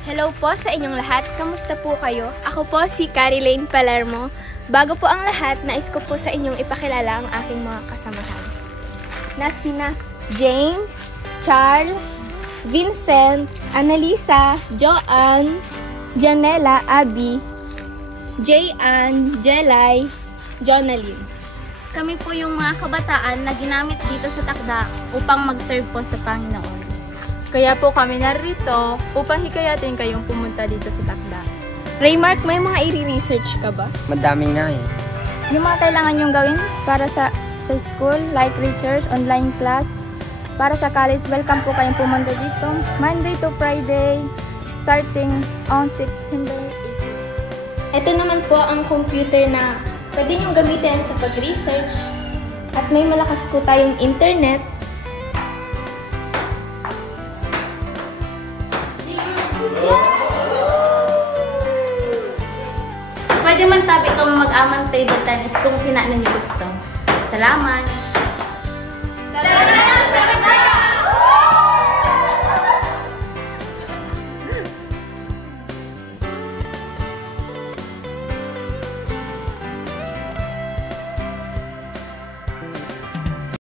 Hello po sa inyong lahat. Kamusta po kayo? Ako po si Carilane Palermo. Bago po ang lahat, nais ko po sa inyong ipakilala ang aking mga kasamahan. Na sina James, Charles, Vincent, Annalisa, Joanne, Janela, Abby, Jayan, Jelay, Jonaline. Kami po yung mga kabataan na ginamit dito sa Takda upang mag-serve po sa Panginoon. Kaya po kami narito upang hikayatin kayong pumunta dito sa Takda. Raymark, may mga i-research ka ba? Madami nga eh. Yung mga kailangan nyong gawin para sa school, like research, online class, para sa college, welcome po kayong pumunta dito. Monday to Friday, starting on September 18. Ito naman po ang computer na pwede niyong gamitin sa pag-research. At may malakas po tayong internet. Pwede man tabi itong mag-amang table tennis kung kinaan niyo gusto. Salamat! Tara!